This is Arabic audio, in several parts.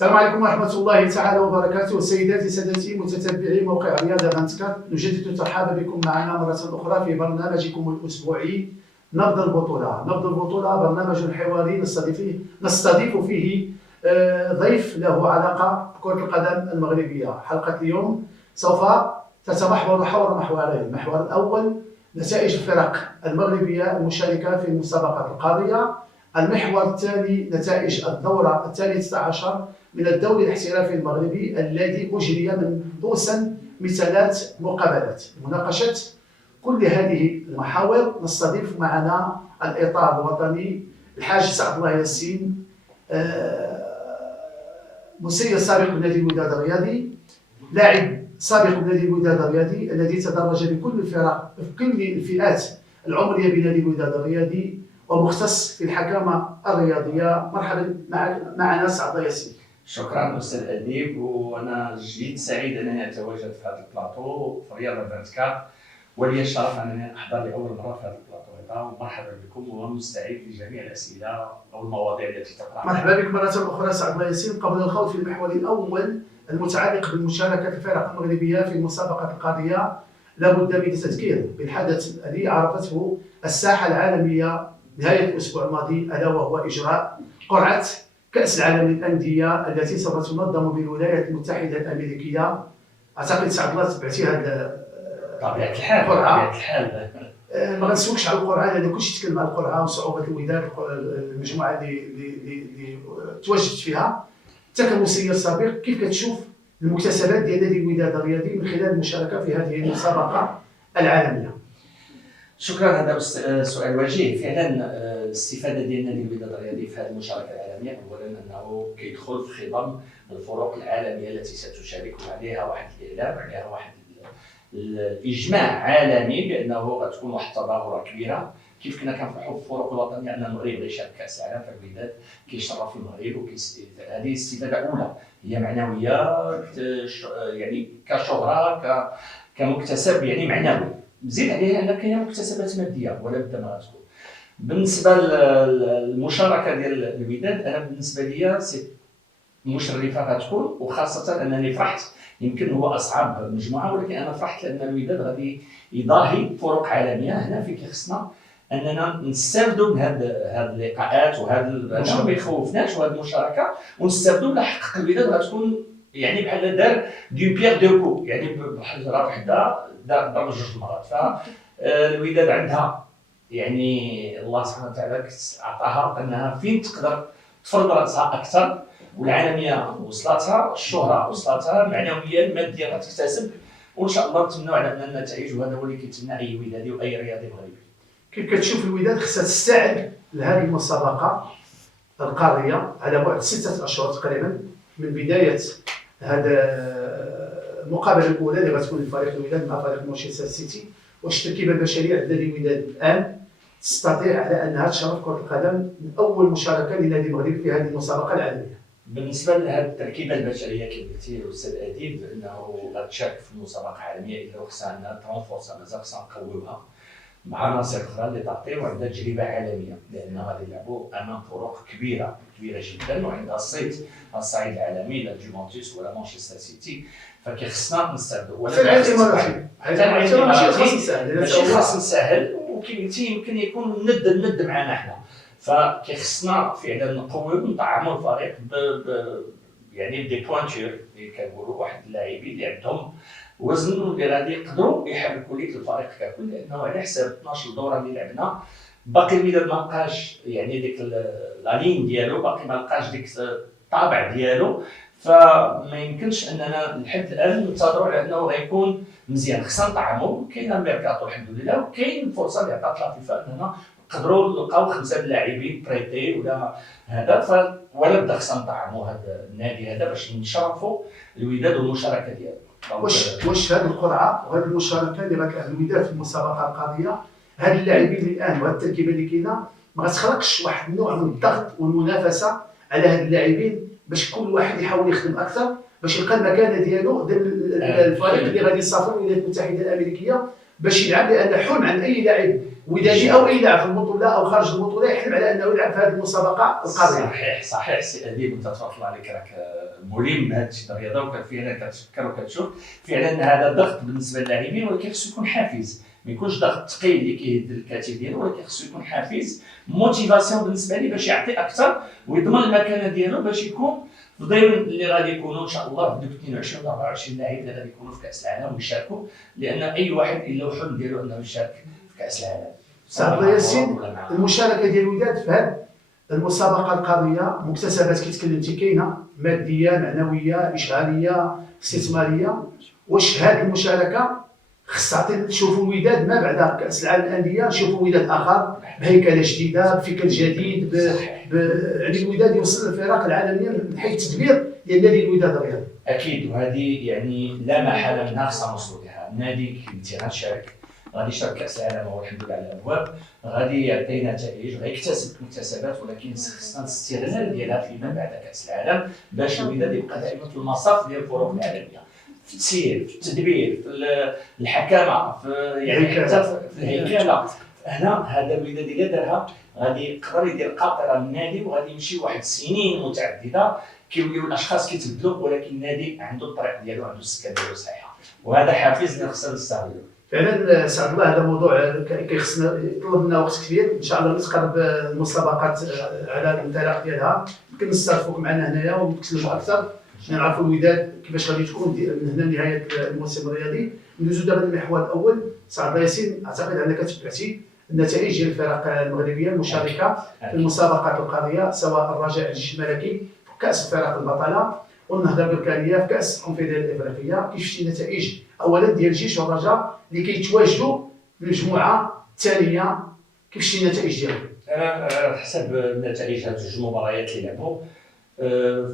السلام عليكم ورحمة الله تعالى وبركاته. سيداتي سادتي متتبعي موقع رياضة 24، نجدد الترحاب بكم معنا مرة أخرى في برنامجكم الأسبوعي نبض البطولة. نبض البطولة برنامج حواري نستضيف فيه ضيف له علاقة بكرة القدم المغربية. حلقة اليوم سوف تتمحور حول محورين: المحور الأول نتائج الفرق المغربية المشاركة في المسابقات القارية، المحور الثاني نتائج الدورة 13 من الدوري الاحترافي المغربي الذي أجري منذوسا بثلاث مقابلات. لمناقشة كل هذه المحاور نستضيف معنا الإطار الوطني الحاج سعد الله ياسين، مسير سابق بنادي الوداد الرياضي، لاعب سابق بنادي الوداد الرياضي الذي تدرج بكل الفرق في كل الفئات العمرية بنادي الوداد الرياضي، ومختص في الحكامة الرياضية. مرحبا معنا سعد الله ياسين. شكرا استاذ اديب، وانا جد سعيد انني اتواجد في هذا البلاطو في رياضه 24، ولي الشرف انني احضر لاول مره في هذا البلاطو هذا، ومرحبا بكم ومستعد لجميع الاسئله او المواضيع التي تطرح. مرحبا بك مره اخرى سعد الله ياسين. قبل الخوض في المحور الاول المتعلق بمشاركه الفرق المغربيه في المسابقات القاريه، لابد من التذكير بالحدث الذي عرفته الساحه العالميه نهايه الاسبوع الماضي، الا وهو اجراء قرعه كأس العالم للأندية التي سوف تنظم بالولايات المتحدة الأمريكية. أعتقد سعد الله تبعتي هذا طبيعة الحال. القرعة. طبيعة الحال ما غنسولكش على القرعة لأن كلشي تكلم على القرعة وصعوبة الوداد، المجموعة اللي تواجدت فيها. أنت كمسير سابق كيف كتشوف المكتسبات ديال نادي الوداد الرياضي من خلال المشاركة في هذه المسابقة العالمية؟ شكرا، هذا سؤال وجيه. فعلا الاستفاده ديال نادي الوداد الرياضي في هذه المشاركه العالميه اولا انه كيدخل في خضم الفرق العالميه التي ستشارك، عليها واحد الاعلام، عليها واحد الاجماع عالمي بانه غتكون واحد التظاهره كبيره. كيف كنا كنفرحوا في الفرق الوطنيه ان المغرب غيشارك كاس العالم، فالوداد كيشرف المغرب هذه استفاده اولى هي معنويه، يعني كشهره كمكتسب يعني معنوي. زيد عليها ان كاينه مكتسبات ماديه ولا بد ما تكون. بالنسبه للمشاركه ديال الوداد، انا بالنسبه لي مشرفه غتكون، وخاصه انني فرحت. يمكن هو اصعب مجموعه، ولكن انا فرحت لان الوداد غادي يضاهي فرق عالميه. هنا فين خصنا اننا نستافدوا من هذه اللقاءات وهذا ما يخوفناش، وهذه المشاركه ونستافدوا. لحق الوداد غتكون يعني بحال دار دو بيير دو كو، يعني بحجره وحده ضرب جوج مرات. فالوداد عندها يعني الله سبحانه وتعالى اعطاها انها فين تقدر تفرض راسها اكثر، والعالميه وصلتها، الشهره وصلتها، معنويا ماديا غتكتسب، وان شاء الله نتمنوا على ان النتائج، وهذا هو اللي كيتمنى اي ودادي واي رياضي مغربي. كيف كتشوف الوداد خصها تستعد لهذه المسابقه القاريه على بعد 6 أشهر تقريبا من بدايه هذا المقابله الاولى اللي غتكون لفريق الوداد مع فريق مانشستر سيتي؟ واش التركيبه البشريه عند نادي الوداد الان تستطيع على انها تشرف كره القدم من اول مشاركه لنادي المغرب في هذه المسابقه العالميه؟ بالنسبه لهذه التركيبه البشريه كما قلتي الاستاذ اديب، انه غتشارك في المسابقه العالميه، الا خصها انها ترونفورسا، مازال خصها نقويوها مع عناصر اخرى اللي تعطيو عندها تجربه عالميه، لان غادي يلعبوا امام فرق كبيره جدا وعندها الصيت على الصعيد العالمي، لا الجوفنتوس ولا مانشستر سيتي. فكيخصنا نستافدوا. حتى العالم ماشي خاص نسهل، وكي قلتي يمكن يكون ند معنا حنا. فكيخصنا فعلا نقويو ونطعموا الفريق يعني دي بوانتور اللي كنقولوا، واحد اللاعبين اللي عندهم وزن اللي غادي يقدروا يحركوا ليك الفريق ككل، لانه على حساب 12 دوره اللي لعبنا باقي الوداد ما لقاش يعني ديك لا لين ديالو، باقي ما لقاش ديك الطابع ديالو. فما يمكنش اننا لحد الان ننتظروا على انه غيكون مزيان. خصنا نطعموا، كاين الميركاتو الحمد لله، وكاين الفرصه اللي عطات لافيفا اننا نقدروا نلقاو 5 لاعبين بريتي ولا هذا. ولا بدا خصنا نطعموا هذا النادي هذا باش نشرفوا الوداد والمشاركه ديالو. واش هذه القرعه وهذه المشاركه اللي غتلعب الوداد في المسابقه القادمه، هاد اللاعبين اللي الان وهاد التركيبه اللي كاينه ما غتخلقش واحد النوع من الضغط والمنافسه على هاد اللاعبين باش كل واحد يحاول يخدم اكثر باش يلقى المكانه ديالو قدام الفريق اللي غادي يسافر الولايات المتحده الامريكيه باش يلعب؟ لان حلم عن اي لاعب ودادي او اي لاعب في البطوله او خارج البطوله يحلم على انه يلعب في هذه المسابقه القادمه. صحيح سي اديب، انت تبارك الله عليك راك ملم بهذه الرياضه وكان فعلا كتفكر وكتشوف فعلا هذا ضغط بالنسبه للاعبين، ولكن خصو يكون حافز، ما يكونش ضغط ثقيل اللي كيهد الكتف ديالو، ولكن خصو يكون حافز موتيفاسيون بالنسبه ليه باش يعطي اكثر ويضمن المكانه ديالو باش يكون في ضمن اللي غادي يكونوا ان شاء الله في دوك 22 ولا 24 لاعب اللي غادي يكونوا في كاس العالم ويشاركوا، لان اي واحد الا الحلم ديالو انه يشارك في كاس العالم. سعد ياسين، المشاركه ديال الوداد في هذه المسابقه القاريه مكتسبات كيتكلمتي كاينه ماديه معنويه اشغاليه استثماريه، واش هذه المشاركه خص تعطي تشوفوا الوداد ما بعد كاس العالم للانديه نشوفوا وداد اخر بهيكله جديده بفكر جديد يعني الوداد يوصل للفرق العالميه من حيث التدبير ديال نادي الوداد الرياضي. اكيد، وهذه يعني لا محاله منها خصنا نوصلوا لها. النادي كيمتي غنشارك، غادي يشارك كاس العالم هو الحمد لله على الابواب، غادي يعطي نتائج، غيكتسب مكتسبات، ولكن خصنا الاستغلال ديالها فيما بعد كاس العالم باش الوداد يبقى دائما في المصاف ديال الفرق العالميه، في التسيير، في التدبير، في الحكامه، في يعني حتى في الهيكله. هنا هذا الوداد الا دارها غادي يقدر يدير قاطره من النادي، وغادي يمشي واحد السنين متعدده كيوليو الاشخاص كيتبدلوا، ولكن النادي عنده الطريق ديالو، عنده السكه ديالو صحيحه، وهذا حافز اللي خصنا نستغلو. فعلا سعد الله، هذا موضوع كيخصنا يطلب منا وقت كبير، ان شاء الله نتقرب المسابقات على الانطلاق ديالها يمكن نستضيفوك معنا هنايا ونتكلموا اكثر، نعرفوا الوداد كيفاش غادي تكون من هنا لنهايه الموسم الرياضي. ندوزو دابا للمحور الاول. سعد الله ياسين، اعتقد انك تبعتي النتائج ديال الفرق المغربيه المشاركه في المسابقات القاريه، سواء الرجاء الجيش الملكي في كاس الفرق البطله والنهضه البركانيه في كاس الكونفدراليه الافريقيه. كيف شفتي النتائج اولا ديال الجيش والرجاء اللي كيتواجدوا في المجموعه الثانيه؟ كيف شفتي النتائج ديالهم؟ على حسب النتائج هاد جوج مباريات اللي لعبوا،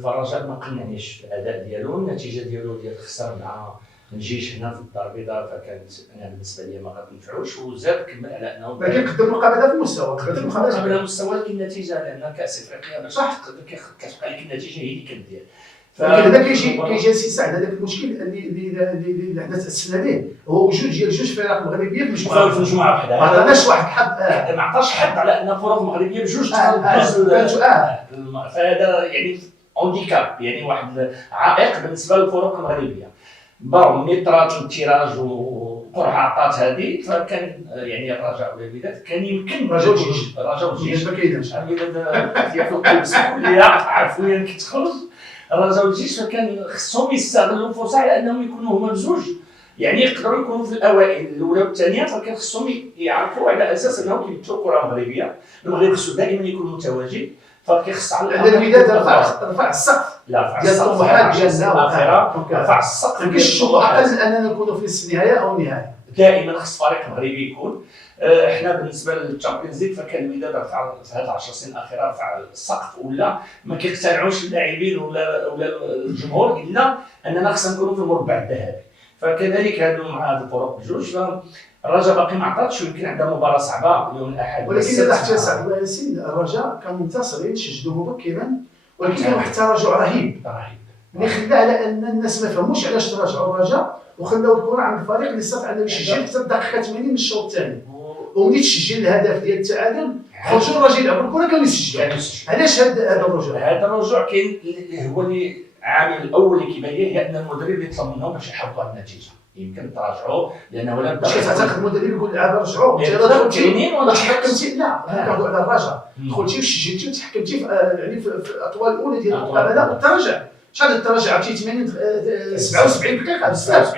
فالرجاء ما قنعنيش في الاداء ديالو، النتيجه ديالو ديال الخسر مع الجيش هنا في الدار البيضاء فكانت انا بالنسبه لي ما غتنفعوش، وزاد كمل على انه لكن قدم مقابله في المستوى، قدم مقابله على مستوى النتيجه، لان كاس افريقيا باش كتبقى لك النتيجه هي اللي كدير. هذا كيجي سي سعد، هذاك المشكل اللي حنا تاسسنا به هو وجود ديال جوج فرق مغربيه في مجموعه وحده، ما عطاناش واحد حد ما عطاش حد على ان فرق مغربيه بجوج فهذا يعني اونديكاب، يعني واحد عائق بالنسبه للفرق المغربيه. بون ملي طرات التيراج وقرعه عطات هذه، فكان يعني الرجاء والوداد كان يمكن الرجاء والجيش ما كايناش الوداد في القلب السعوديه عفويا كتخرج الرجاء والجيش، فكان خصهم يستغلوا الفرصه على انهم يكونوا هما بزوج، يعني يقدروا يكونوا في الاوائل الاولى والثانيه، فكان خصهم يعرفوا على اساس انهم كيمثلوا الكره المغربيه، المغرب خصو دائما يكون متواجد، فكيخص على الوداد رفع السقف ديال الطموحات ديالنا، رفع السقف، ما كاينش طموح اقل من اننا نكونوا في النهايه او النهايه. دائما خص فريق مغربي يكون. احنا بالنسبه للتشامبيونز ليغ فكان الوداد رفع في هذه 10 سنين الاخيره رفع السقف، ولا ما كيقتنعوش اللاعبين ولا الجمهور الا اننا خصنا نكونوا في المربع الذهبي، فكذلك هادو مع هذه الفرق بجوج. فالرجاء باقي ما عطاتش، ويمكن عندها مباراه صعبه يوم الاحد، ولكن اذا حتى سعد الله ياسين الرجاء كانوا منتصرين شجدوا مبكرا، ولكن كان واحد التراجع رهيب اللي خلى على ان الناس ما فهموش علاش تراجعوا الرجاء، وخلاو الكره عند الفريق اللي استطاع انه يسجل حتى الدقيقه 80 من الشوط الثاني، وملي تسجل الهدف ديال التعادل خرجوا الرجاء يلعبوا الكره كانوا يسجلوا. علاش هذا الرجوع؟ هذا الرجوع كاين اللي هو اللي العامل الاول اللي كيبان لي هي ان المدرب يطلب منهم باش يحافظوا على النتيجه، يمكن تراجعوا لانه لا باش تعتقد المدرب يقول لعابه رجعوا كاينين ولا تحكمتي؟ لا كنهضروا على الرجاء، دخلتي وسجلتي وتحكمتي يعني في الاطوال الاولى ديال المقابله والتراجع. شحال التراجع عرفتي 77 دقيقه بزاف،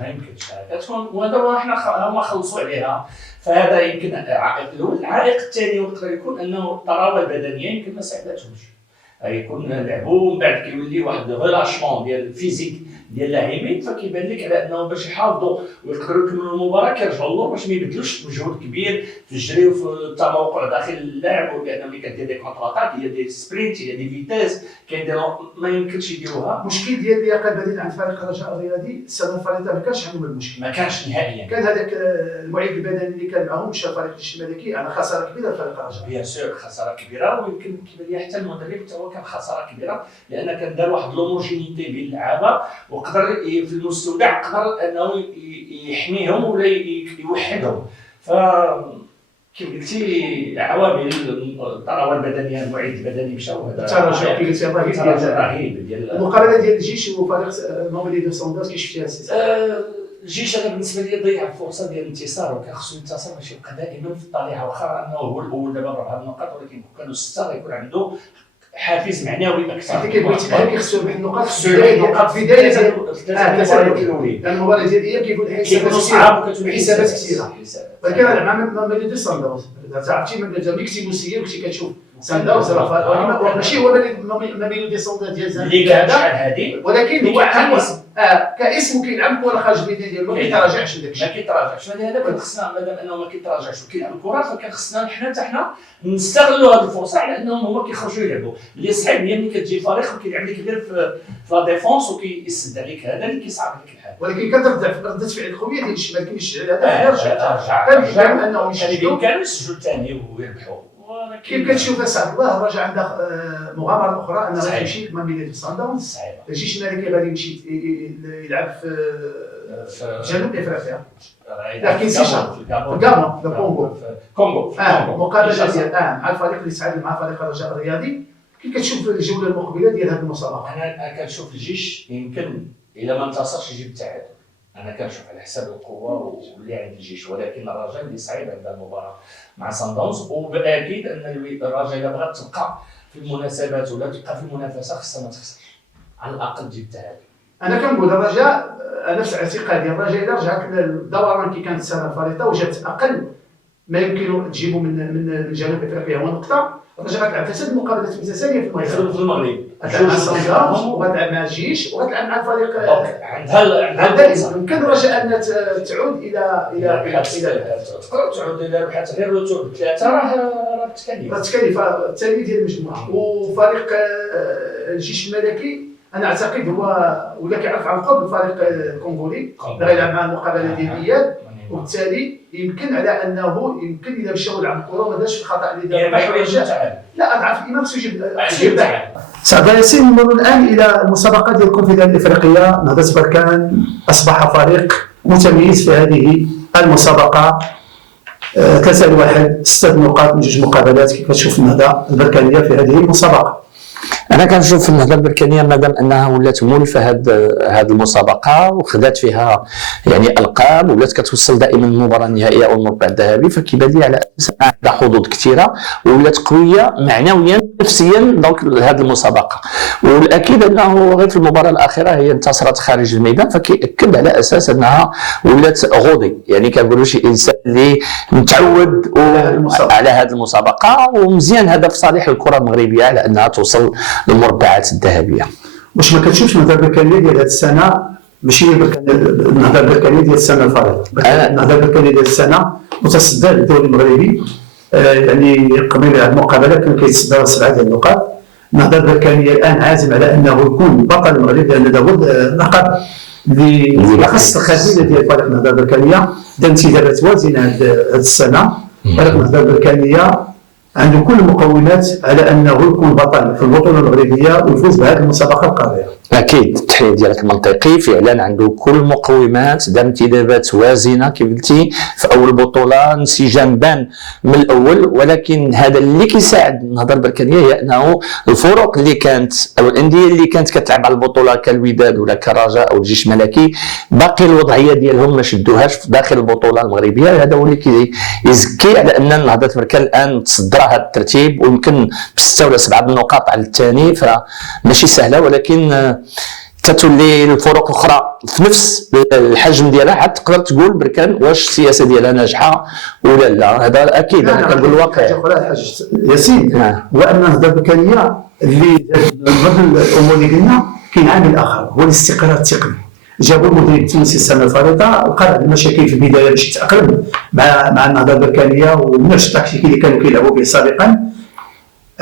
ما يمكنش كتكون، وهذا حنا هما خلصوا عليها، فهذا يمكن العائق الاول. العائق الثاني يقدر يكون انه الطراوه البدنيه يمكن ما ساعدتهمش، يكون لعبوا من بعد كيولي واحد ريلاشمون ديال الفيزيك ديال اللاعبين، فكيبان لك على انه باش يحافظوا ويقدروا يكملوا المباراه كيرجعوا للور باش ما يبذلوش مجهود كبير في الجري وفي التموقع داخل اللعب، لان ملي كدير دي كونتر اتاك هي دي سبرينت هي دي فيتاس كيديروا ما يمكنش يديروها. المشكل ديال اللياقه البدنيه عند فريق الرجاء الرياضي السنه الفارطه ما كانش عندهم المشكل، ما كانش نهائيا. كان هذاك المعد البدني اللي كان معهم مشى فريق الجيش الملكي على خساره كبيره لفريق الرجاء. بيان سور خساره كبيره، ويمكن كيبان لي حتى المدرب حتى هو كان خساره كبيره، لان كان دار واحد لوموجينيتي بين اللعابه، وقدر في المستودع قدر انه يحميهم ولا يوحدهم. ف كيف قلتي عوامل الثروه البدنيه، المعد البدني مشاو، هذا التراجع كي قلتي رهيب ديال المقابله ديال الجيش وفريق مومبيلي دو سونداز كي شفتيها السي؟ الجيش انا بالنسبه لي ضيع فرصه ديال الانتصار، وكان خصو ينتصر باش يبقى دائما في الطليعه، واخا انه هو الاول دابا بربع النقاط، ولكن كانوا 6 غيكون عنده حافز معنوي اكثر. انت كيف قلتي بحال كيخسروا بواحد النقاط خصو يبقى في بدايه ديال الثلاثه الاولين، لان المباراه ديال الاياب كيكون كيكونوا صعاب وكتولي حسابات كثيره، ولكن مع مومبيلي دو سونداز عرفتي من كتبوا سير كنتي كتشوف سانداوز راه ماشي هو مومبيلي دو سونداز ديال زمان اللي كان شحال هادي، ولكن هو كاسم كيلعب كره خارج الميدان ديالو ما كيتراجعش داك الشيء، ما كيتراجعش. هذا كان خصنا مادام انه ما كيتراجعش وكيلعب الكره، فكان خصنا حنا نستغلوا هذه الفرصه على انهم هما كيخرجوا يلعبوا. اللي صعيب هي ملي كتجي فريق وكيلعب لك غير في لا ديفونس وكيسد عليك، هذا اللي كيصعب لك الحال. ولكن كترجع في ردة فعل القويه ديال الشمال كيشعل هذا يرجع انهم يشجعوا، كانوا يسجلوا الثاني ويربحوا. كيف كتشوف اسعد الله الرجاء عنده مغامره اخرى انه يمشي مومبيلي دو سونداز، الجيش الملكي غادي يمشي يلعب في جنوب افريقيا، لكن في الكامون في الكونغو مقابله ديال مع الفريق اللي تعادل مع فريق الرجاء الرياضي. كيف كتشوف الجوله المقبله ديال هذه المسابقه؟ انا كنشوف الجيش يمكن الا ما انتصرش يجيب التعادل، انا كنشوف على حساب القوه واللي عند الجيش، ولكن الرجاء اللي صعيب عندها المباراه مع سانداونز، وباكيد ان الرجاء الا بغات تبقى في المناسبات ولا تبقى في المنافسه خصها ما تخسرش، على الاقل تجيب التعادل. انا كنقول الرجاء نفس اعتقادي، الرجاء اذا رجعت للدوران كي كانت السنه الفارطه وجات اقل ما يمكن تجيبه من جنوب افريقيا هو نقطه، الرجاء غتلعب ثلاث مقابلات متساويه في المغرب، غتلعب مع سانداونز وغتلعب مع الجيش وغتلعب مع الفريق عندها يمكن الرجاء ان تعود الى تقدر تعود الى ربحات غير الرتوع بثلاثه، راه التكاليف الثاني ديال المجموعه. وفريق الجيش الملكي انا اعتقد هو ولا كيعرف عن قرب الفريق الكونغولي اللي غيلعب مع المقابله ديال الاياب، وبالتالي يمكن على انه يمكن اذا مشاو يلعب الكره ما دارش الخطا اللي دار لا اضعف الايمان خصو يجيب سعد ياسين. نمر الان الى المسابقه ديال الكونفدراليه الافريقيه. نهضه بركان اصبح فريق متميز في هذه المسابقه، 3-1 6 نقاط من 2 مقابلات. كيف تشوف النهضه البركانيه في هذه المسابقه؟ انا كنشوف النهضه البركانيه مادام انها ولات مولفه هذه المسابقه وخدات فيها يعني القاب، ولات كتوصل دائما للمباراه النهائيه او المربع الذهبي، فكيبان لي على اساس عندها حظوظ كثيره ولات قويه معنويا نفسيا دونك هذه المسابقه. والاكيد انه غير في المباراه الاخيره هي انتصرت خارج الميدان، فكيأكد على اساس انها ولات غودي، يعني كنقولوا شي انسان اللي متعود على هذه المسابقه، ومزيان هذا في صالح الكره المغربيه على انها توصل للمربعات الذهبيه. واش ما كتشوفش النهضه البركانيه ديال هذه السنه ماشي النهضه البركانيه ديال السنه الفارطه، النهضه البركانيه ديال السنه متصدر للدوري المغربي، يعني قبل هذه المقابله كان كيتصدر 7 ديال النقاط. النهضه البركانيه الان عازم على انه يكون بطل المغرب، لان هذا هو اللقب اللي يخص الخزينه ديال فريق النهضه البركانيه. دار انتدابات وازنه هذه السنه، فريق النهضه البركانيه عنده كل المقومات على انه يكون بطل في البطوله المغربيه ويفوز بهذه المسابقه القاريه. اكيد التحليل ديالك منطقي، فعلا عنده كل المقومات، دار انتدابات وازنه كيف قلتي في اول بطوله، انسجام بان من الاول، ولكن هذا اللي كيساعد النهضه البركانيه هي انه الفرق اللي كانت او الانديه اللي كانت كتلعب على البطوله كالوداد ولا كالرجاء او الجيش الملكي باقي الوضعيه ديالهم ما شدوهاش في داخل البطوله المغربيه. هذا هو اللي كيزكي على ان النهضه بركان الان تصدر هذا الترتيب، ويمكن ب6 ولا 7 النقاط على الثاني، فماشي سهله، ولكن كتولي الفرق الاخرى في نفس الحجم ديالها حتى تقدر تقول بركان واش السياسه ديالها ناجحه ولا لا. هذا اكيد انا كنقول الواقع. حاجه ياسين هو ان النهضه البركانيه اللي ضمن الامور اللي قلنا كاين عامل اخر هو الاستقرار التقني. جابوا المدرب التونسي السنه الفارطه، لقى المشاكل في البدايه باش يتاقلم مع النهضه البركانيه، والنفس التكتيكي اللي كانوا كيلعبوا به سابقا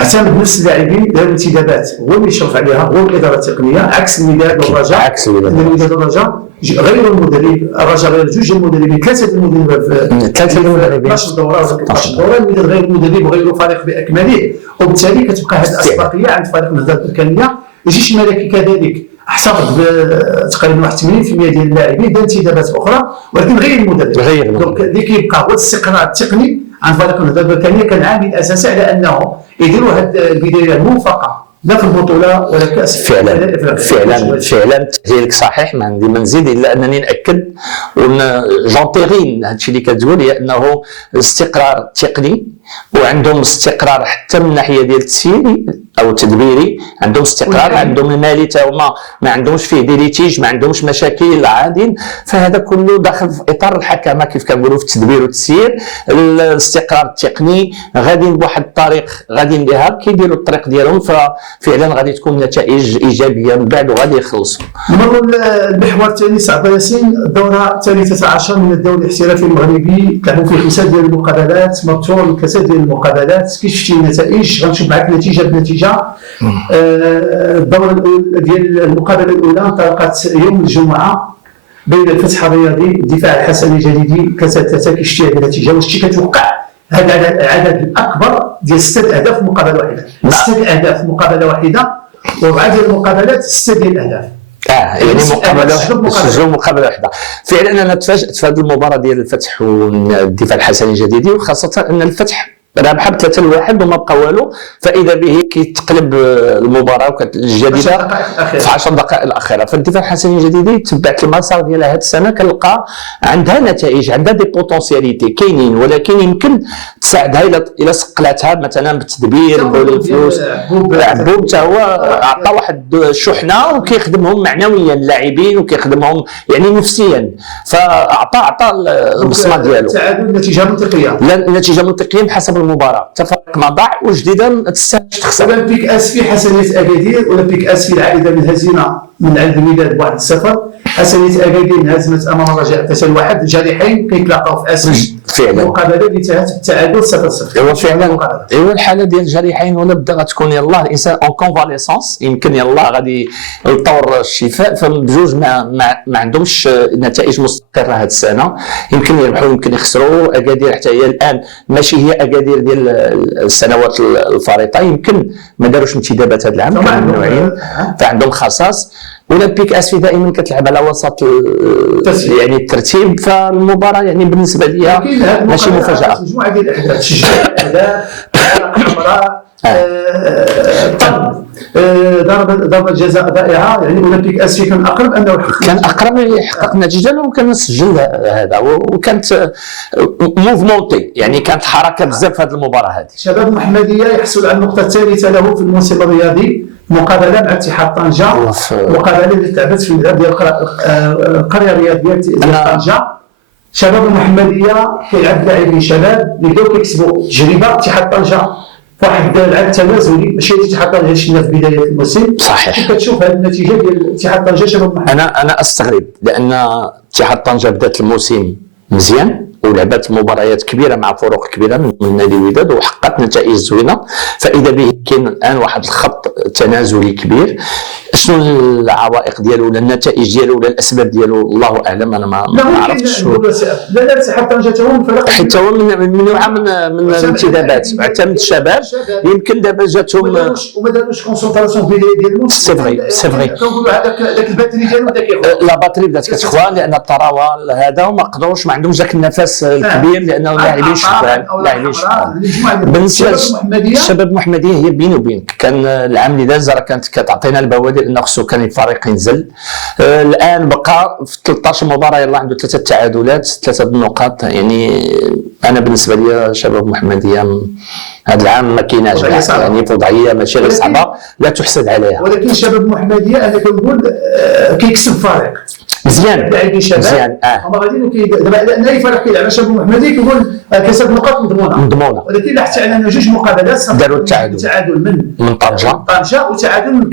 اعتمد نفس اللاعبين، داروا انتدابات هو اللي يشرف عليها، هو الاداره التقنيه، عكس الوداد والرجاء. عكس الوداد والرجاء غير المدرب، الرجاء غير 2 المدربين، 3 المدربين في 12 دوره ولا 13 دوره، الوداد غير المدرب وغير فريق باكمله، وبالتالي كتبقى هذه الاسبقيه عند فريق النهضه البركانيه. الجيش الملكي كذلك احتفظ بتقريبا 81% ديال اللاعبين، دار انتدابات اخرى ولكن غير المدرب. دونك اللي كيبقى هو الاستقرار التقني عن فريق النهضه البركانيه كان عامل اساسي على انه يديروا هذه البدايه الموفقه لا في البطوله ولا كاس. فعلا تحليلك صحيح، ما عندي ما نزيد الا انني ناكد جونتيغين هادشي اللي كتقول هي انه استقرار تقني، وعندهم استقرار حتى من الناحيه ديال التسييري او التدبيري، عندهم استقرار، عندهم المالي تا هما ما عندهمش فيه دي ليتيج، ما عندهمش مشاكل عادين، فهذا كله داخل في اطار الحكمه كيف كنقولوا في التدبير والتسيير. الاستقرار التقني غاديين بواحد الطريق غاديين لها كيديروا الطريق ديالهم، ففعلا غادي تكون نتائج ايجابيه من بعد وغادي يخلصوا. نمروا المحور الثاني سعد ياسين، الدوره 13 من الدوري الاحترافي المغربي، تلعبوا فيه 5 ديال المقابلات، مرتور الكاسات ديال المقابلات. كيف شفتي النتائج؟ غنشوف معك نتيجه بنتيجه. الدوره ديال المقابله الاولى انطلقت يوم الجمعه بين الفتح الرياضي والدفاع الحسني الجديدي كسلسله. كيف شفتي النتيجه؟ واش كتوقع هذا العدد الاكبر ديال 6 اهداف مقابله واحده؟ 6 اهداف مقابله واحده، وربعه ديال المقابلات 6 ديال الاهداف. يعني مقابله واحده. فعلا انا تفاجات في هذه المباراه ديال الفتح والدفاع الحسني الجديدي، وخاصه ان الفتح رابحه ب3-1 وما بقى والو، فاذا به كيتقلب المباراه الجديده في 10 دقائق الاخيره. فالدفاع الحسني الجديدي تبعت المسار ديالها هذه السنه كنلقى عندها نتائج، عندها دي بوتونسياليتي كاينين، ولكن يمكن تساعدها الى سقلاتها مثلا بالتدبير بالفلوس. عبوب حتى هو عطى واحد الشحنه وكيخدمهم معنويا اللاعبين وكيخدمهم يعني نفسيا، فاعطى البصمه ديالو. تعادل نتيجه منطقيه، لا نتيجه منطقيه بحسب المباراه، تفرق ما ضاع وجديدا تستاهلش تخسر. اولمبيك اس في حسنيه اكادير، اولمبيك اس في العائده من هزيمه من عند الوداد 1-0. حسنيه اكادير انهزمت امام الرجاء 3-1. الجريحين كيتلاقاو في اسفي فعلا المقابله اللي انتهت بالتعادل 0-0. ايوا فعلا ايوا الحاله ديال الجريحين ولا بدا غتكون يلاه الانسان اون كونفاليسونس، يمكن يلاه غادي يطور الشفاء، فبجوج ما عندهمش نتائج مستقره هذه السنه، يمكن يربحوا يمكن يخسروا. اكادير حتى هي الان ماشي هي اكادير ديال السنوات الفارطه، يمكن ما داروش انتدابات هذا العام كانوا ممنوعين، فعندهم خصاص. اولمبيك اسفي دائما كتلعب على وسط يعني الترتيب، فالمباراه يعني بالنسبه لي ماشي مفاجاه. مجموعه ديال الاحداث تشجيع الاهداف، حمراء، ضربه جزاء ضائعه. يعني اولمبيك اسفي كان اقرب انه يحقق النتيجه لو كان سجل هذا، وكانت موفمونتي يعني كانت حركه بزاف في هذه المباراه هذه. شباب المحمديه يحصل على النقطه الثالثه له في الموسم الرياضي، مقابله مع اتحاد طنجه، مقابله اللي تلعبت في الملعب ديال القريه الرياضيه ديال طنجه. شباب المحمديه كيلعب لاعبين شباب اللي بداو كيكسبوا تجربه. اتحاد طنجه واحد العاب توازني، ماشي اتحاد طنجه شفنا في بدايه الموسم. صحيح. كيف كتشوف هذه النتيجه ديال اتحاد طنجه شباب المحمديه؟ انا استغرب، لان اتحاد طنجه بدات الموسم مزيان ولعبت مباريات كبيره مع فرق كبيره من نادي الوداد وحققت نتائج زوينه، فاذا به كاين الان واحد الخط تنازلي كبير. شنو العوائق ديالو ولا النتائج ديالو ولا الاسباب ديالو الله اعلم، انا ما عرفتش. لا اتحاد طنجه هو من فرق، حتى هو من نوع من الانتدابات حتى من الشباب، يمكن دابا جاتهم وما داروش كونسونطراسيون في ديال الموسم. سي فري كنقولوا هذاك الباتري ديالو بدا كيخوى، لا باتري بدات كتخوى، لان الطراوه هذا وما قدروش، ما عندهمش ذاك النفس الكبير، لانه لاعبين شباب بالنسبه للشباب المحمديه. هي بيني وبينك كان العام اللي داز راه كانت كتعطينا البوادر انه خصو كان الفريق ينزل. الان بقى في 13 مباراه يلاه عنده 3 تعادلات 3 النقاط. يعني انا بالنسبه لي شباب المحمديه هذا العام ما كايناش يعني وضعيه ماشي غير صعبه لا تحسد عليها. ولكن شباب المحمديه انا كنقول كيكسب فريق مزيان مزيان. هما غاديين دابا اي فريق كيلعب شباب المحمديه كيقول كسب نقاط مضمونه، ولكن لاحظت على 2 مقابلات داروا التعادل من طنجه وتعادل من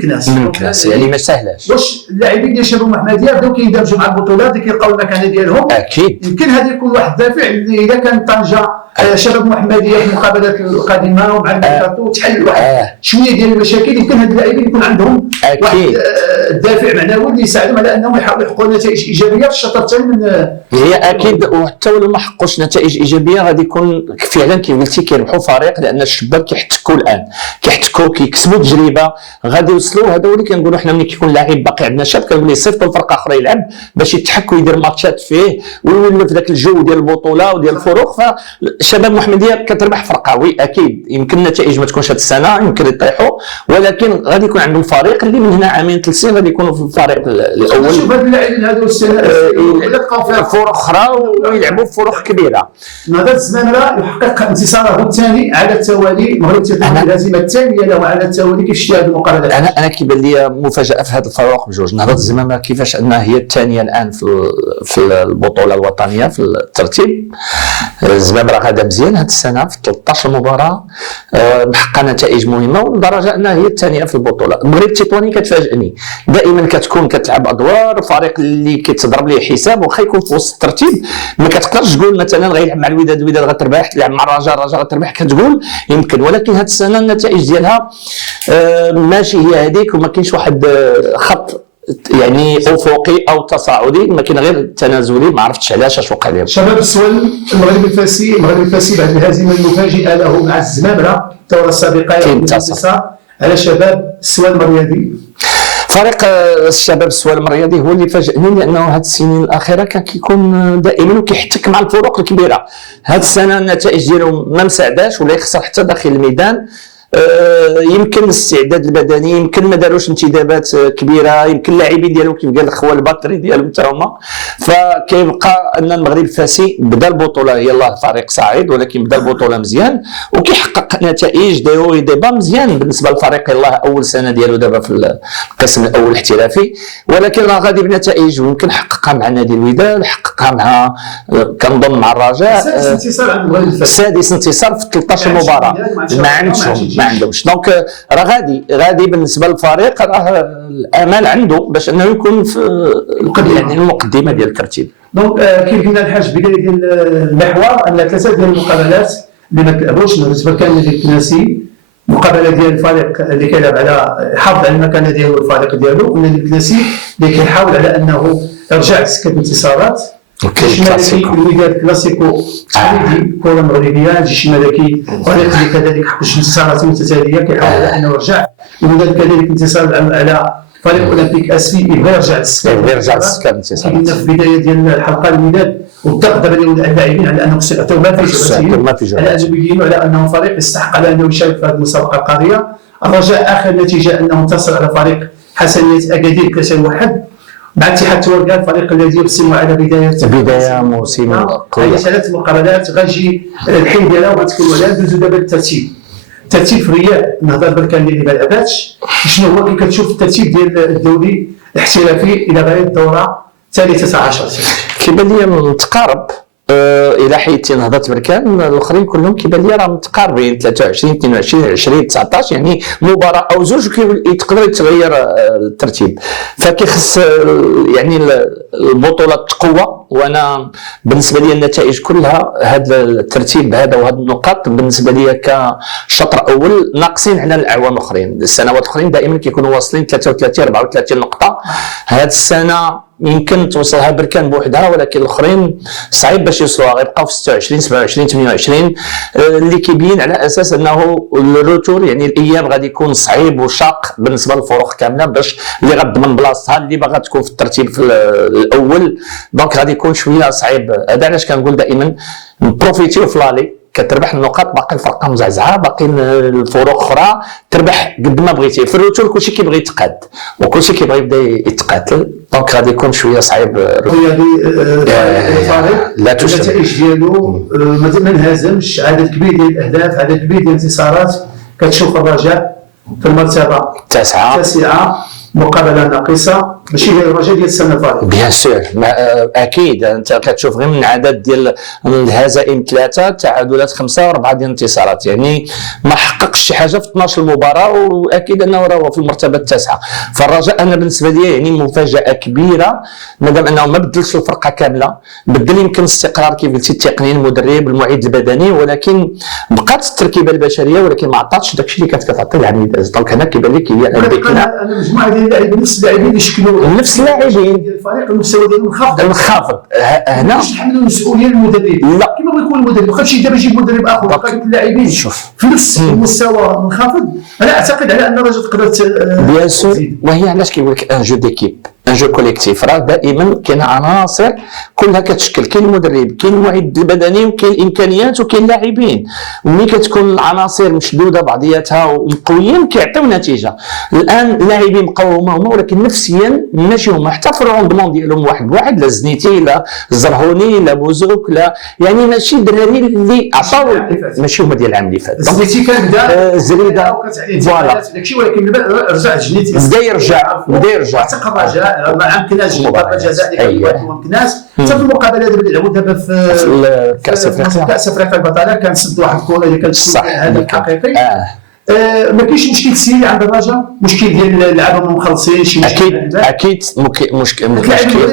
كناس يعني ما سهلاش. واش اللاعبين ديال شباب المحمديه بداو كيندمجوا مع البطولات كيلقاو المكانه ديالهم؟ اكيد يمكن هذا يكون واحد الدافع اذا كان طنجه شباب المحمديه في المقابلات القادمه ومع الميركاتو تحل واحد شويه ديال المشاكل، يمكن هاد اللاعبين يكون عندهم واحد الدافع معنوي اللي يساعدهم على انهم يحاولوا يحققوا نتائج ايجابيه في الشوط الثاني من هي اكيد. وحتى ولو ما حققوش نتائج ايجابيه غادي يكون فعلا كيف قلتي كيربحوا فريق، لان الشباب كيحتكوا الان كيكسبوا تجربه غادي يوصلوا. هذا هو اللي كنقولوا حنا ملي كيكون لاعب باقي عندنا شاب كنقول ليه صيفطوا لفرقه اخرى يلعب باش يتحك ويدير ماتشات فيه ويولي في ذاك الجو ديال البطوله وديال الفروق. الشباب محمديه كتربح فرقه اكيد يمكن النتائج ما تكونش هذه السنه يمكن يطيحوا ولكن غادي يكون عندهم فريق اللي من هنا عامين 3 سنين غادي يكونوا في الفريق الاول. شوف هاد اللاعبين هادو السنه يلقاو فيها فرق اخرى ويلعبوا في فرق كبيره. نهضه الزمامره يحقق انتصاره الثاني على التوالي، المغرب تيطلب الهزيمه الثانيه له على التوالي. كيف شتي هذه المقابله؟ انا كيبان لي مفاجاه في هذا الفروق بجوج. نهضه الزمامره كيفاش انها هي الثانيه الان في البطوله الوطنيه في الترتيب. الزمامره غادا مزيان هذه السنه في 13 مباراه محققه نتائج مهمه ولدرجه انها هي الثانيه في البطوله. المغرب التطواني كتفاجئني دائما كتكون كتلعب ادوار الفريق اللي كيتضرب ليه حساب واخا يكون في وسط الترتيب ما كتقدرش تقول مثلا غيلعب مع الوداد غتربح، تلعب مع الرجاء غتربح كتقول يمكن. ولكن هذه السنه النتائج ديالها ماشي هي هذيك وما كاينش واحد خط يعني افقي او تصاعدي، ما كاين غير تنازلي. ما عرفتش علاش اش وقع لهم. شباب السوال المغرب الفاسي بعد الهزيمه المفاجئه له مع الزمامره الدوره السابقه انتصار على شباب السوال المرياضي. فريق الشباب السوال المرياضي هو اللي فاجئني لانه هذه السنين الاخيره كان كيكون دائما وكيحتك مع الفرق الكبيره. هذه السنه النتائج ديالو ما مساعداش ولا يخسر حتى داخل الميدان. يمكن الاستعداد البدني يمكن ما داروش انتدابات كبيره يمكن اللاعبين ديالهم كيف قال الخوال البطري ديالهم حتى هما. فكيبقى ان المغرب الفاسي بدا البطوله يلاه فريق صاعد ولكن بدا البطوله مزيان وكيحقق نتائج ديبا مزيان بالنسبه للفريق يلاه اول سنه ديالو دابا في القسم الاول الاحترافي. ولكن راه غادي بنتائج ويمكن حققها مع نادي الوداد حققها مع كنظن مع الرجاء. سادس انتصار في 13 مباراه ما عندهمش. دونك راه غادي بالنسبه للفريق راه الامل عنده باش انه يكون في يعني المقدمه ديال الترتيب. دونك كيف قلنا الحاج بدايه ديال المحور ان 3 ديال المقابلات اللي ما تلعبوش بالنسبه كان النادي الكناسي مقابله ديال الفريق اللي كيلعب على حافظ على المكانه ديالو الفريق ديالو النادي الكناسي اللي كيحاول على انه يرجع لسكه الانتصارات. الجيش الملكي الوداد كلاسيكو تقليدي كره مغربيه. الجيش الملكي فريق اللي كذلك حقق انتصارات متتاليه كيحاول على انه يرجع. الوداد كذلك انتصار على فريق اولمبيك اسفي يبغى يرجع للسكه الانتصارات. كنا في البدايه ديال الحلقه الوداد والضغط دابا ديال اللاعبين على انهم سيعطيو ما في على انهم يبينوا على انه فريق يستحق على انه يشارك في هذه المسابقه القاريه. الرجاء اخر نتيجه انه انتصر على فريق حسنيه اكادير 3-1 مع اتحاد تورقان الفريق الذي يرسم على بدايه موسم قوي. هذه 3 مقابلات غاجي الحين ديالها وغتكون ولا ندوزو دابا للترتيب. الترتيب في الرياض نهضر بركان اللي ما لعباتش شنو هو كي كتشوف الترتيب ديال الدوري الاحترافي الى غايه الدوره 13 كيبان لي متقارب الى حيت نهضه بركان الاخرين كلهم كيبان لي راه متقاربين 23 22 20 19 يعني مباراه او زوج يقدر يتغير الترتيب. فكيخص يعني البطوله تقوى. وانا بالنسبه لي النتائج كلها هذا الترتيب هذا وهذه النقاط بالنسبه لي كشطر اول ناقصين على الاعوام الاخرين. السنوات الاخرين دائما كيكونوا واصلين 33 34 نقطه. هذه السنه يمكن توصلها بركان بوحدها ولكن الاخرين صعيب باش يوصلوها غيبقاو في 26 27 28 اللي كيبين على اساس انه الروتور يعني الايام غادي يكون صعيب وشاق بالنسبه للفرق كامله باش اللي غتضمن بلاصتها اللي باغا تكون في الترتيب في الاول. دونك غادي يكون شويه صعيب. هذا علاش كنقول دائما نبروفيتيو في لالي كتربح النقاط باقي الفرقه مزعزعه باقي الفروق اخرى تربح قد ما بغيتي. في الروتور كلشي كيبغي يتقاد وكلشي كيبغي يبدا يتقاتل. دونك غادي يكون شويه صعيب. هذه النتائج ديالو ما انهزمش عدد كبير ديال الاهداف عدد كبير ديال الانتصارات. كتشوف الرجاء في المرتبه التاسعه مقابله ناقصه ماشي هي الرجاء ديال السنه الفارطه. بيان سور اكيد انت كتشوف غير من عدد ديال الهزائم 3 تعادلات 5 و4 ديال الانتصارات يعني ما حققش شي حاجه في 12 مباراه واكيد انه راه في المرتبه التاسعه. فالرجاء انا بالنسبه لي يعني مفاجاه كبيره مادام انه ما بدلش الفرقه كامله بدل يمكن استقرار كيف قلتي التقني المدرب المعيد البدني ولكن بقات التركيبه البشريه ولكن ما عطاتش داكشي اللي كانت كتعطي العميد. دونك هنا كيبان لك هي انا مجموعه ديال اللاعبين نفس اللاعبين اللي شكلوا نفس اللاعبين ديال الفريق المستوى ديالهم منخفض. هنا باش نحملوا المسؤوليه للمدرب. لا كيما بغى يكون المدرب واخا شي دابا يجيب مدرب اخر بقى اللاعبين في نفس المستوى منخفض. انا اعتقد على ان الرجاء تقدر بيان سور وهي علاش كيقول لك ان جو ديكيب ان جو كوليكتيف، راه دائما كاين عناصر كلها كتشكل، كاين المدرب، كاين المعد البدني، وكاين الامكانيات، وكاين اللاعبين. وملي كتكون العناصر مشدوده بعضياتها ومقويين كيعطيو نتيجه. الان اللاعبين بقاو هما ولكن نفسيا ماشي هما، حتى في الروندمون ديالهم واحد بواحد، لا زنيتي لا الزرهوني لا بوزوك لا، يعني ماشي الدراري اللي عطاو، ماشي هما ديال العام اللي فات. زنيتي كان بدا زريده فوالا داكشي، ولكن رجع جنيتي بدا يرجع حتى الرجاء ما يمكنناش ضربه جزاء اللي ما يمكنناش. حتى في المقابله اللي لعبوا دابا في كاس افريقيا، كاس افريقيا البطاله، كان سد واحد الكره اللي كانت هدف حقيقي. ما كاينش مشكل سيري عند الرجاء، مشكل ديال اللعابه ما مخلصين، شي مشكل اكيد مشكل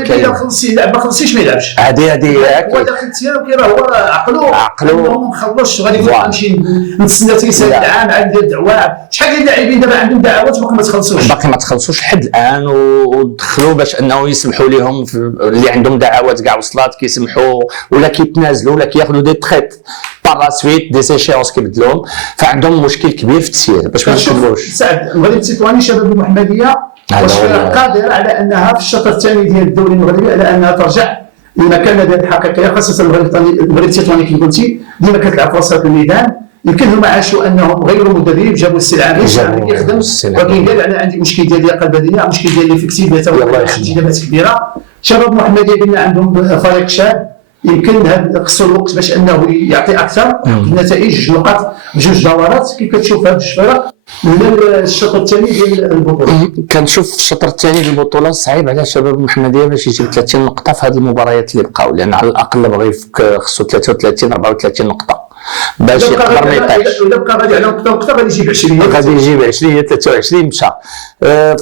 كاين خلصي يلعب ما خلصيش ما يلعبش. هذه هو داخل تيام كيرا هو عقلو انه ما مخلصش، غادي نمشي نتسنى تيسال العام عاد ندير دعوه. شحال ديال اللاعبين دابا عندهم دعوات باقي ما تخلصوش لحد الان، ودخلوا باش انه يسمحوا لهم اللي عندهم دعوات كاع وصلات كيسمحوا ولا كيتنازلوا ولا كياخذوا دي تريت بار لا سويت دي سيشيونس كيبدلوهم، فعندهم مشكل كبير في التسيير باش ما نكذبوش. سعد المغرب التطواني شباب المحمديه واش قادره على انها في الشوط الثاني ديال الدوري المغربي على انها ترجع لمكانها ديال الحقيقيه، خاصه المغرب التطواني كما قلتي ديما كتلعب في وسط الميدان. يمكن هما عاشوا انهم غيروا مدرب، جابوا السلعاني يخدم، ولكن قال انا عندي مشكل ديال اللياقه البدنيه، مشكل ديال الافكتيفيتي واجتهادات كبيره. شباب المحمديه قلنا عندهم فريق شاب، يمكن هذا خصو الوقت باش انه يعطي اكثر النتائج. جوج نقاط بجوج دورات، كيف كتشوف هاد الشفره من الشوط الثاني ديال البطوله؟ كنشوف الشوط الثاني ديال البطوله صعيب على شباب المحمديه باش يجيب 30 نقطه في هذه المباريات اللي بقاو، لان على الاقل بغى خصو 33 34 نقطه باش يقدر ما يطيحش. الا بقى غادي على نقطه غادي يجيب 20، غادي يجيب 20 23 مشى.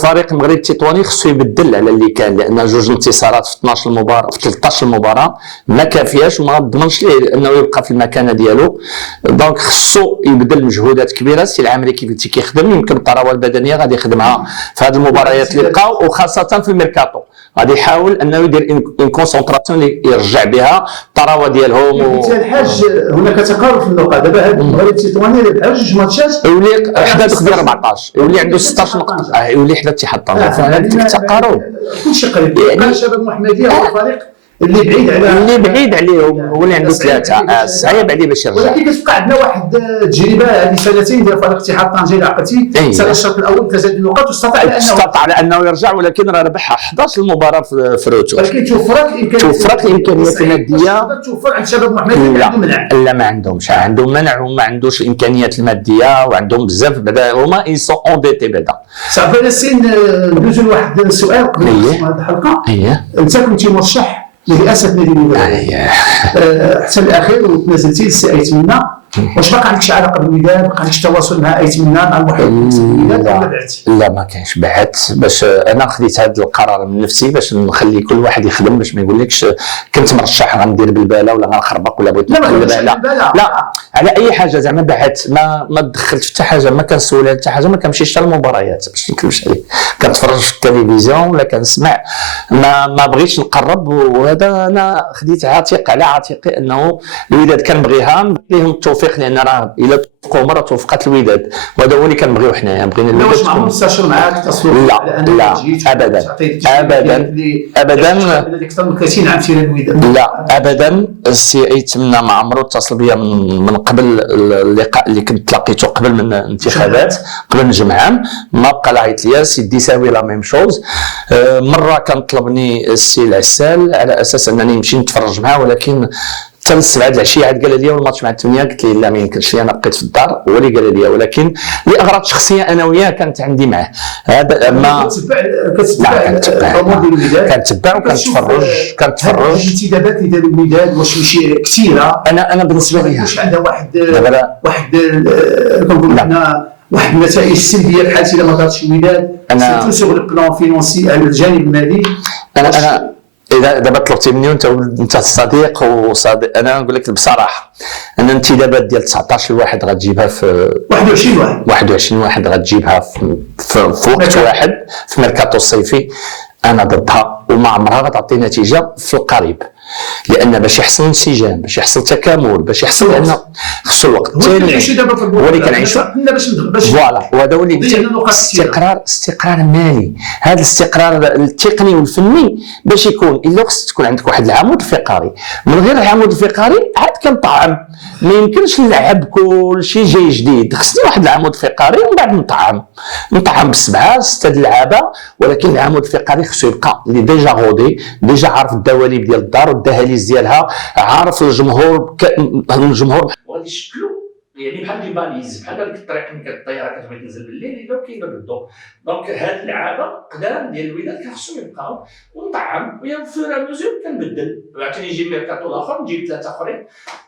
فريق المغرب التطواني خصو يبدل على اللي كان، لان جوج انتصارات في 12 مباراه في 13 مباراه ما كافياش وما ضمنش ليه انه يبقى في المكانه ديالو. دونك خصو يبذل مجهودات كبيره. السي العامري كيف قلتي كيخدم، يمكن الطراوه البدنيه غادي يخدمها في هذه المباريات اللي بقاو، وخاصه في الميركاتو غادي يحاول انه يدير ان كونسونطراسيون اللي يرجع بها الطراوه ديالهم. الحاج هناك تقارب في النقاط. دابا هذا المغرب التطواني بحال جوج ماتشات يولي حدا دخل 14 يولي عنده 16 نقطه، يولي حدا اتحاد طنجة. فهذا التقارب كلشي قريب. يعني شباب المحمديه هو الفريق اللي بعيد عليهم، هو اللي عنده ثلاثه صعيب عليه باش يرجع. ولكن كتبقى عندنا واحد التجربه هذه سنتين ديال فريق اتحاد طنجة اللي عقلتي سال الشوط الاول 3 نقاط واستطاع على انه يرجع، ولكن راه ربح 11 المباراه في روتو. ولكن توفرت الامكانيات الماديه، توفر عند شباب المحمديه عندهم منع. لا ما عندهمش، عندهم منع وما عندوش الامكانيات الماديه، وعندهم بزاف بعدا هما اي سون انديتي بعدا. صافي ياسين ندوزو لواحد السؤال قبل هذه الحلقه. انت كنتي مرشح لرئاسه نادي الوداد حتى الاخير وتنازلتي للسي ايتمنى. واش باقي عندك شي علاقه بالوداد؟ باقي عندك تواصل مع ايتمنى مع المحيط الوداد ولا بعتي؟ لا ما كاينش، بعت باش انا خديت هذا القرار من نفسي باش نخلي كل واحد يخدم، باش ما يقولكش كنت مرشح غندير بالباله ولا غنخربق ولا بغيت نقلب. لا على اي حاجه زعما بعت ما دخلت حتى حاجه، ما كنسول حتى حاجه، ما كنمشيش حتى المباريات باش نكذبش عليك، كنتفرج في التلفزيون ولا كنسمع، ما بغيتش نقرب. وهذا انا خديت عاتق على عاتقي انه الوداد كنبغيها، لهم التوفيق، لان راه الا توفقوا مره توفقت الوداد، وهذا هو اللي كنبغيو حنايا. بغينا الوداد. واش معهم مستشار معاك تصوير؟ لا ابدا اكثر من 30 عام في الوداد. لا ابدا. السي ايتمنى ما عمرو اتصل بيا من قبل اللقاء اللي كنت تلاقيته قبل من الانتخابات، قبل من جمعان، ما بقى لاعيط ليا. سيدي ساوي لا ميم شوز. مره كان طلبني السي العسال على اساس انني نمشي نتفرج معاه، ولكن حتى السبعة العشيه عاد قال لي والماتش مع الثمانيه، قلت له لا ما يمكنش لي، انا بقيت في الدار. هو اللي قال لي، ولكن لاغراض شخصيه انا وياه كانت عندي معاه. هذا ما كنتبع وكنتفرج الانتدابات اللي داروا الوداد واش ماشي كثيره. انا بالنسبه لي واش عندها واحد النتائج سلبيه بحال اذا ما دارتش الوداد سيرتو سوغ البلان فينونسي على الجانب المالي. انا اذا دابا طلبتي مني وانت صديق وصديق، انا نقول لك بصراحه ان الانتدابات ديال 19 واحد غتجيبها في 21 واحد غتجيبها في وقت واحد في ميركاتو الصيفي، انا ضدها وما عمرها غتعطي نتيجه في القريب. لان باش يحصل انسجام، باش يحصل تكامل، باش يحصل لان خصو الوقت هو اللي كنعيشو الثاني. دابا في هو اللي كنعيشو حنا باش فوالا، وهذا هو اللي قلت ضيعنا نقاط كثيرة. استقرار مالي. هذا الاستقرار التقني والفني باش يكون الا خص تكون عندك واحد العمود الفقري. من غير العمود الفقري عاد كنطعم، ما يمكنش نلعب كل شيء جاي جديد. خصني واحد العمود فقري ومن بعد نطعم بسبعه 6 اللعابه، ولكن العمود الفقري خصو يبقى اللي ديجا غودي، ديجا عارف الدواليب ديال الدار والدهاليز ديالها، عارف الجمهور وغادي يشكلوا يعني بحال دي باليز، بحال هذيك الطريق اللي الطياره كتبغي تنزل بالليل الا كاين بالضوء. دونك هاد اللعابه قدام ديال الوداد خصهم يبقاو ونطعم، ويا فور ميزور كنبدل. عاوتاني يجي ميركاتو الاخر نجيب 3 اخرين،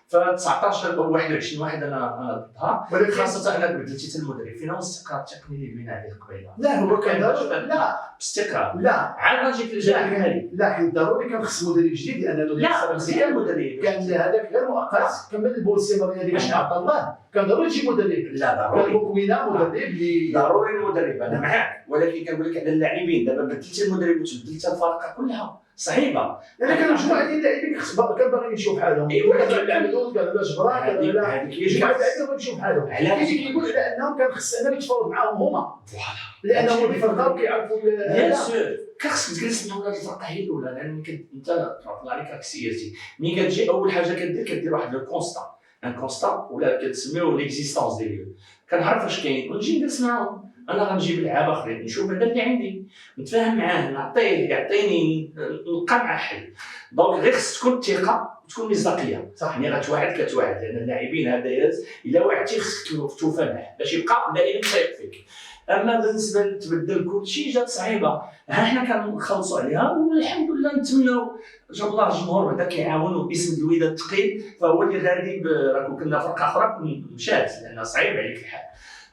ف 19 و 21 واحد انا ضدها، ولكن خاصه انك بدلتي حتى المدرب. فين هو الاستقرار التقني اللي بينا عليه قبيله؟ لا هو كان لا باستقرار. لا عاد غنجيك للجانب المالي. لا حيت ضروري كان خص مدرب جديد، لان لا مزيان المدرب كان هذاك غير مؤقت. كمل الاستمراريه ديال باش نعطى الله، كان ضروري تجيب مدرب. لا كان ضروري مكونه مدرب اللي ضروري المدرب، انا معاك، ولكن كنقول لك على اللاعبين. دابا بدلتي المدرب وتبدلتي الفرقه كلها صعيبه. انا كان مجموعه ديال اللاعبين كان باغي يمشيو بحالهم. ايوا كان العملون كان لا جبران كان لا هذيك هي مجموعه الجهه. اللاعبين باغي يمشيو بحالهم. علاش؟ كيقول على انهم كان خص انا نتفاوض معاهم هما، فوالا لانهم في فرقه وكيعرفوا بيان سور خاصك تجلس مع الفرقه هي الاولى، لان انت تبارك الله عليك راك سيرتي. ملي كتجي اول حاجه كدير واحد لو كونستا، ان كونستا ولا كتسميوه ليكزيستونس ديال ليو. كنعرف اش كاين ونجي نجلس معاهم. انا غنجيب لعابه اخرين نشوف هذا اللي عندي، نتفاهم معاه، نعطيه يعطيني، نلقى معاه حل. دونك غير خص تكون الثقه وتكون مصداقيه. صح. ملي غتوعد كتوعد، لان اللاعبين هذايا الا وعدتي خصك توفى معاه باش يبقى دائما تايق فيك. اما بالنسبه لتبدل كل شيء جات صعيبه. ها حنا كنخلصوا عليها والحمد لله نتمنوا جاب الله الجمهور بعدا كيعاونوا باسم الوداد الثقيل، فهو اللي غادي راكو كنا فرقه اخرى مشات لان صعيب عليك الحال.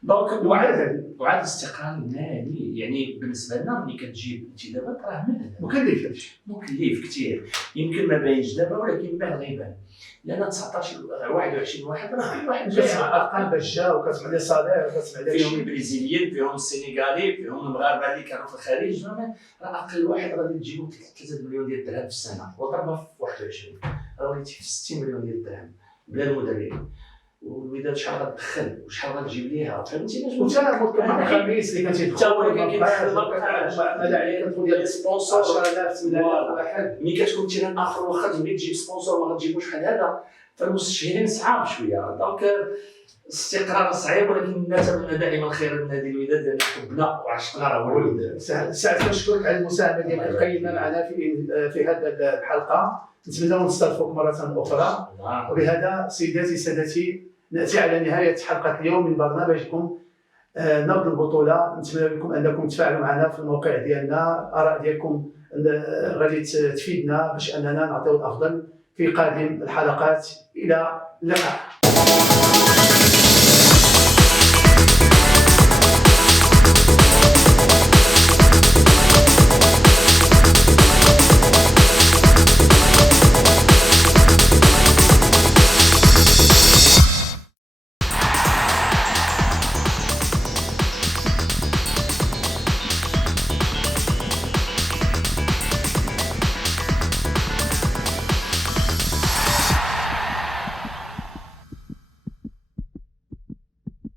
دونك وعاد الاستقرار المالي يعني بالنسبه لنا ملي كتجيب انتدابات راه مكلف هادشي، مكلف كثير. يمكن ما باينش دابا ولكن من بعد غيبان، لان 19 21 واحد راه كل واحد كتسمع ارقام باش جا وكتسمع لي صالير وكتسمع لي فيهم البرازيليين، فيهم السنغالي، فيهم المغاربه اللي كانوا في الخارج. راه اقل واحد غادي تجيبو 3 مليون ديال الدرهم في السنه، وضربها في 21 راه وليتي في 60 مليون ديال الدرهم بلا المدرب. والوداد شحال غتدخل وشحال غتجيب ليها، فهمتي؟ وتا مركب خميس اللي كان تيدخل حتى هو اللي كيدخل ما بقاش ملاعب كتدخل ديال السبونسور. 10000 8000 واحد. ملي كتكون تيران اخر واخا تبغي تجيب سبونسور ما غتجيبوش بحال هذا، فالمستشهرين صعاب شويه. دونك استقرار صعيب، ولكن نتمنى دائما خير لنادي الوداد لان حبنا وعشقنا راه هو الوداد. سعد كنشكرك على المساهمه ديالك قيمنا معنا في هذه الحلقه. نتمنى نستضيفوك مره اخرى. وبهذا سيداتي سادتي ناتي على نهايه حلقه اليوم من برنامجكم نبض البطوله. نتمنى لكم انكم تفاعلوا معنا في الموقع ديالنا، اراء ديالكم غادي تفيدنا باش اننا نعطيو الافضل في قادم الحلقات. الى اللقاء.